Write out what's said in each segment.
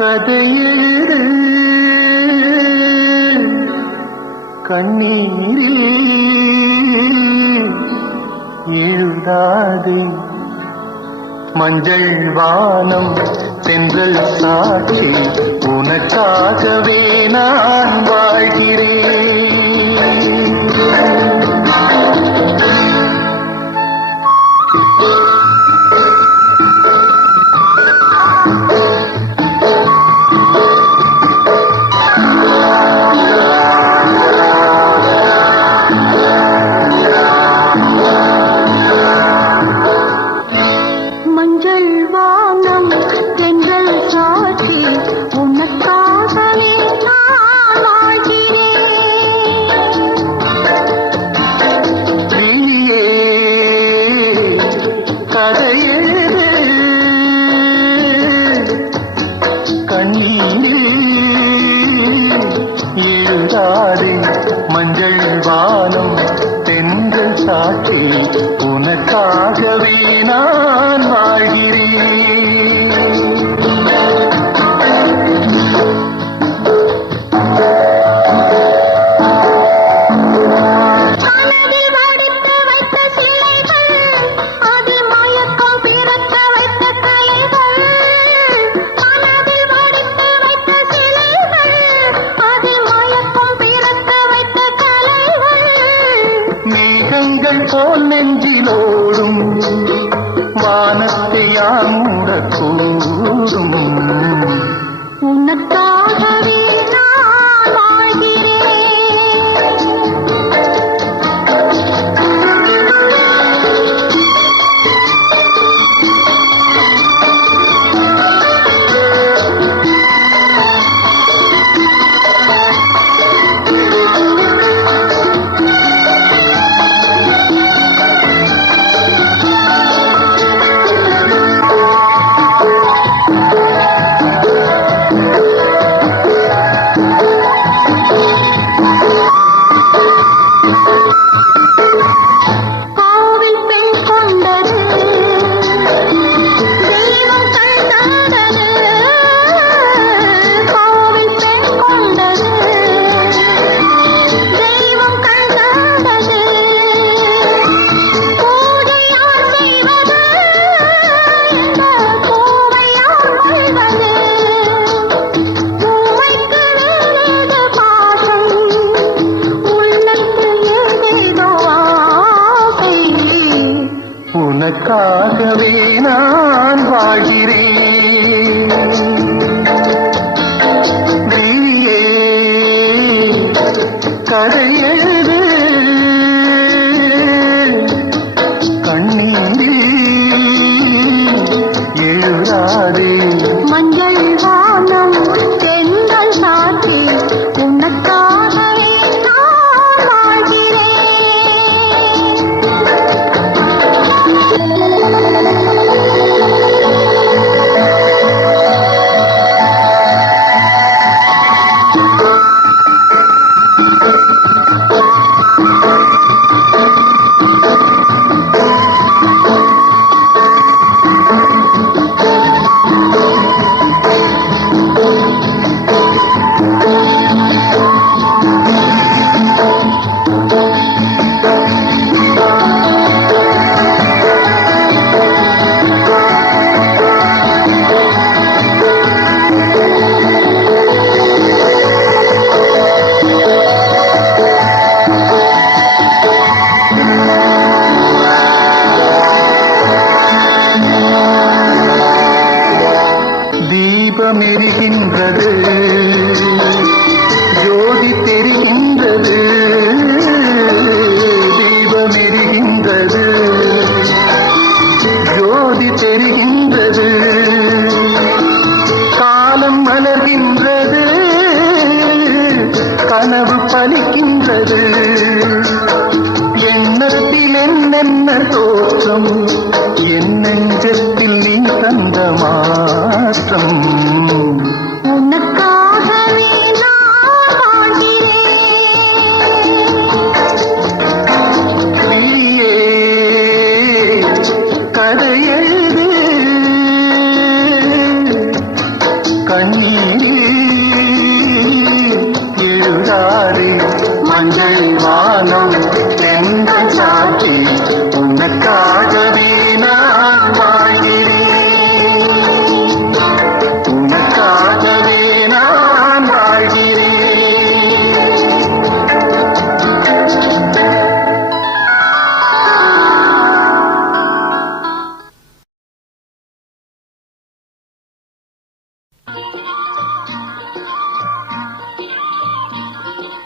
கதையெழுது கண்ணீரில் எழுதாதே மஞ்சள் வானம் தென்றல் சாட்சி உனக்காகவே நான் வாழ்கிறேன். எழுதாதே மஞ்சள் வானம் தென்றல் சாட்சி உனக்காகவே நான் வாழ்கிறேன். போல் நெஞ்சிலோடும் வானத்தை யார் மூடக்கூடும் உனக்காகவே நான் வாழ்கிறேன். உனக்காகவே நான் வாழ்கிறேன். நீயே கதையெழுது கண்ணீரில் எழுதாதே மஞ்சள் வானம் தென்றல் சாட்சி உனக்காகவே நான் வாழ்கிறேன். மெரிகின்றது ஜோதி தெரிகின்றது தீபமெரிகின்றது ஜோதி தெரிகின்றது காலம் மலர்கின்றது கனவு பலிக்கின்றது எண்ணத்தில் என்னென்ன தோற்றம் என் நெஞ்சத்தில் நீ தந்த மாற்றம் கதையெழுது கண்ணீர் வானம் தென்றல் சாட்சி உனக்காகவே நான் வாழ்கிறேன், உனக்காகவே நான் வாழ்கிறேன்.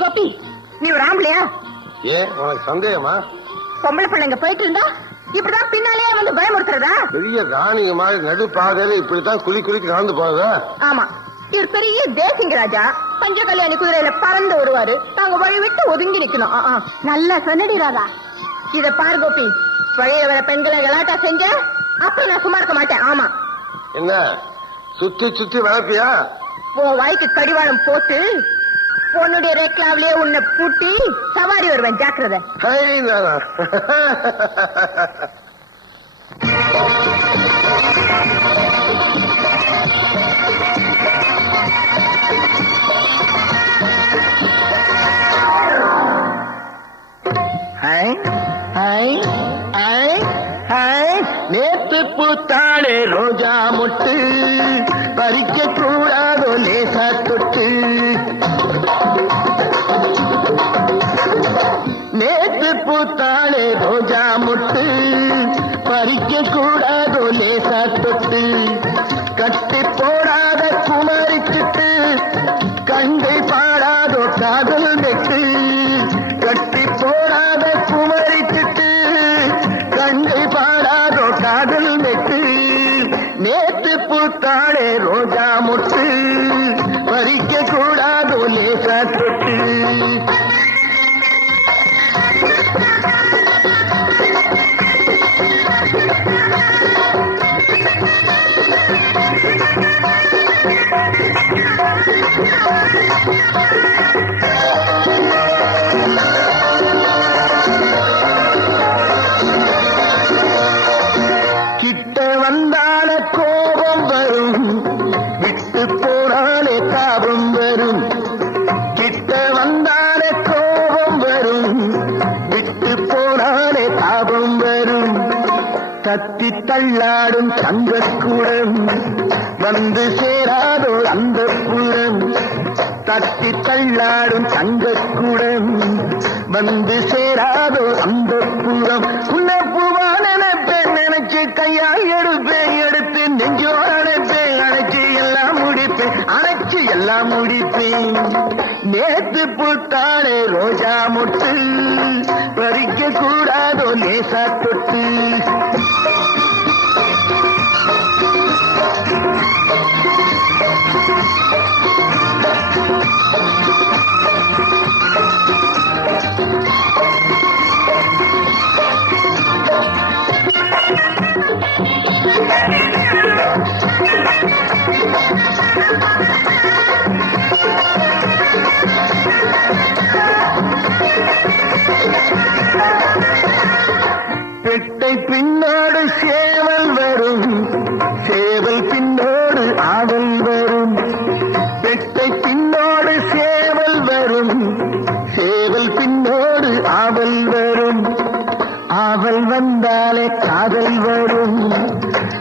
கோபி, நீ ஒரு ஆம்பளையா? ஏன் உனக்கு சந்தேகமா? பொம்பளை பிள்ளைங்க போயிட்டு இருந்தா இப்படிதான் பின்னாலேயே வந்து பயமுறுத்துறதா? பெரிய ராணிக மாதிரி நடு பாதையில இப்படித்தான் குளிக்கு நடந்து போறதா? ஆமா, இவர் பெரிய தேசிங்க ராஜா. பஞ்ச கல்யாணி குதிரையில பறந்து வருவாரு, நாங்க வழி விட்டு ஒதுங்கி நிக்கணும். நல்லா சொன்னடி ராதா. இத பாரு கோபி, வழியில வர பெண்களை கலாட்டா செஞ்ச அப்புறம் நான் சும்மா இருக்க மாட்டேன். ஆமா, என்ன சுத்தி சுத்தி வளர்ப்பியா? உன் வாய்க்கு கடிவாளம் போட்டு பொண்ணுடைய ரேக்லாவிலேயே உன்னை பூட்டி சவாரி வருவேன், ஜாக்கிரதை. நேத்து பூத்தாளே ரோஜா முட்டு பறிக்க கூடாதோ லேசா தொட்டு, நேத்து பூத்தாளே ரோஜா முட்டு பறிக்க கூடாதோ லேசா தொட்டு, கட்டி போடாத குமரிச்சிட்டு கண்டை பாடாதோ காதல் வெட்டு, கட்டி போடாத குமரிச்சிட்டு கண்டை பாடாதோ காதல் வெட்டு, நேத்து பூத்தாளே ரோஜா முட்டு பறிக்க கூடாதோ லேசா தொட்டு. கிட்ட வந்தால கோபம் வரும், விட்டு போனாலே தாபம் வரும், கிட்ட வந்தாலே கோபம் வரும், விட்டு போனாலே தாபம் வரும், தத்தி தள்ளாடும் தங்கக்கூடம் வந்து சேராதோ அந்த புறம், தத்தி தள்ளாடும் தங்கக்கூடம் வந்து சேராதோ அந்த புறம், உன்னப்புவான நினைச்சு கையால் எடுப்பேன், எடுத்து நெஞ்சோ அணைப்பேன், அணைச்சு எல்லாம் முடிப்பேன், அணைச்சு எல்லாம் முடிப்பேன், நேத்து பூத்தாளே ரோஜா முட்டு பறிக்க கூடாதோ லேசா தொட்டு. பெட்டை பின்னோடு சேவல் வரும், சேவல் பின்னோடு ஆவல் வரும், பெட்டை பின்னோடு சேவல் வரும், சேவல் பின்னோடு ஆவல் வரும், ஆவல் வந்தாலே காதல் வரும்,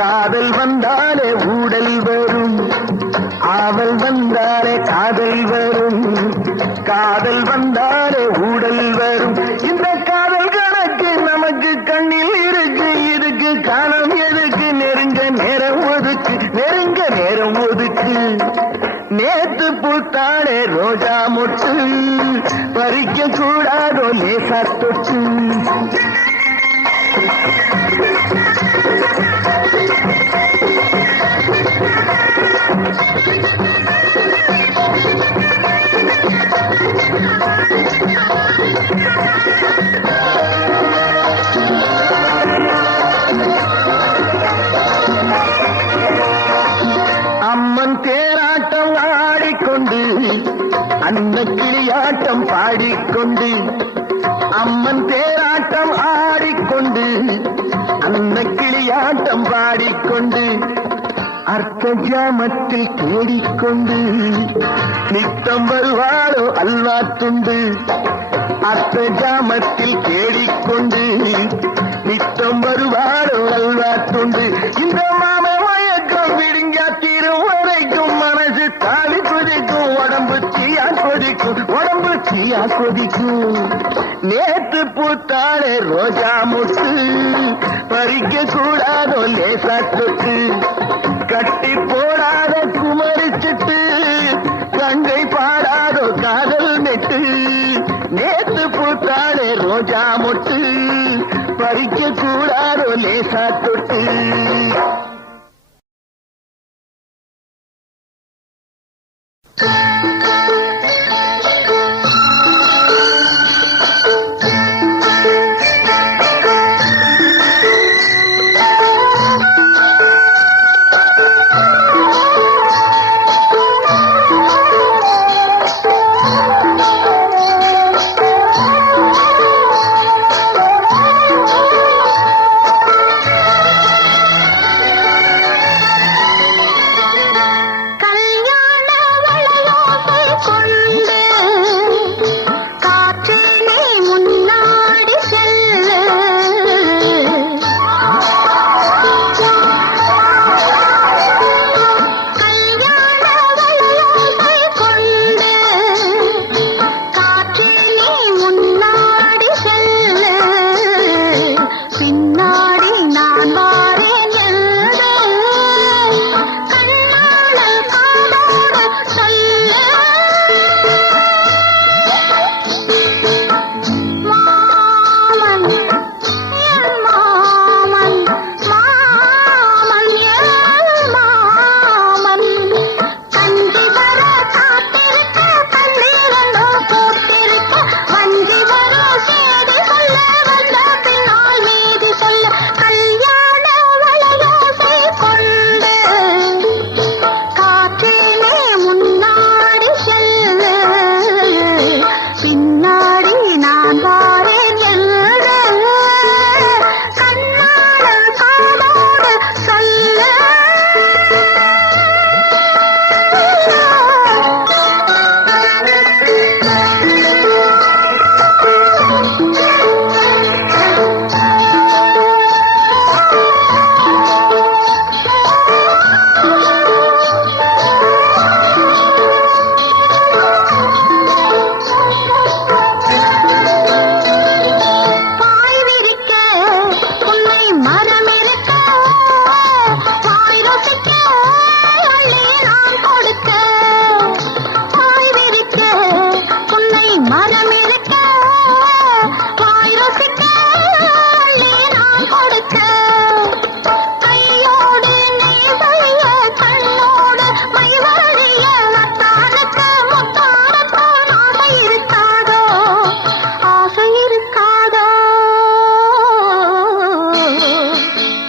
காதல் வந்தாலே ஊடல் வரும், ஆவல் வந்தாலே காதல் வரும், காதல் வந்தாலே ஊடல் வரும், இந்த காதல் கணக்கு நமக்கு கண்ணில் இருக்கு, இதுக்கு காலம் எதுக்கு, நெருங்க நேரம் ஒதுக்கு, நெருங்க நேரம் ஒதுக்கு, நேத்து பூத்தாளே ரோஜா முட்டு பறிக்க கூடாதோ லேசா தொட்டு. அம்மன் தேராட்டம் ஆடிக்கொண்டு அந்த கிளியாட்டம் பாடிக்கொண்டு, அம்மன் தேராட்டம் ஆடிக்கொண்டு அந்த கிளியாட்டம் பாடிக்கொண்டு, அர்த்த ஜாமத்தில் தேடிக்கொண்டு நித்தம் வருவாளோ அல்வா துண்டு, அத்த ஜாமத்தில் தேடிக்கொண்டு நித்தம் வருவாரோ அல்வா துண்டு. இந்த மாம மயக்கம் விடுங்கா தீரும் வரைக்கும் மனசு தாலி கொதிக்கும், உடம்பு தீயா கொதிக்கும், உடம்பு தீயா கொதிக்கும். நேற்று பூத்தாளே ரோஜா முட்டு பறிக்க கூடாதோ லேசா தொட்டு, கட்டி போடாத குமரிச்சிட்டு கங்கை பாடாதோ காதல் நெட்டு. நேத்து பூத்தாளே ரோஜா முட்டு பறிக்க கூடாதோ லேசா தொட்டு.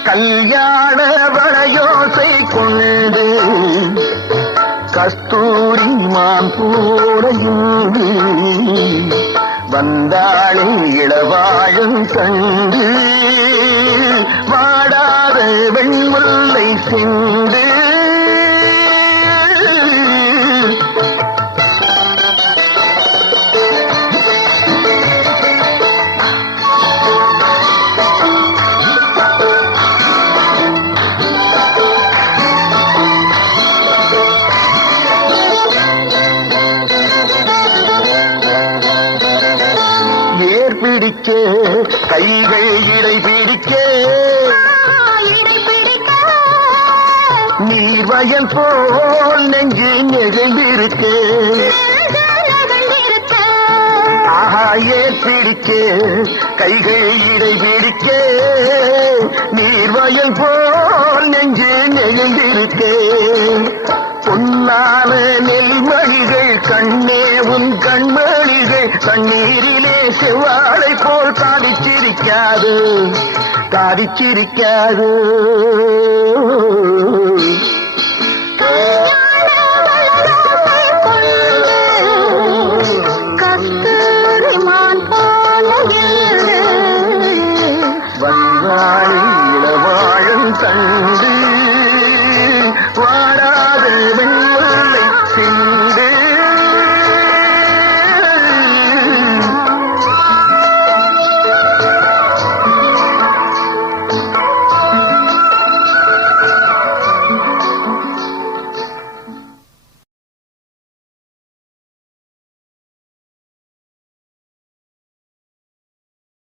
கல்யாண வளையோசை கொண்டு கஸ்தூரி மான் போடையுண்டு வந்தாளே இளவாழும் கண்டு வாடாத வெண்முல்லை சென்று. பிடிக்க கைகள் இடை பிடிக்க நீர் வயல் போல் நெஞ்சு நெகிழ்ந்திருக்க ஆஹா ஏர் பிடிக்க கைகள் இடை பிடிக்க நீர் வயல் போல் நெஞ்சு நெகிழ்ந்திருக்க பொன்னான நெல்மணிகள் கண்ணே உன் கண்மணிகள் கண்ணீரிலே செவ்வாழை போல் காதிச்சிரிக்காது காதிச்சிரிக்காது. வந்தாள்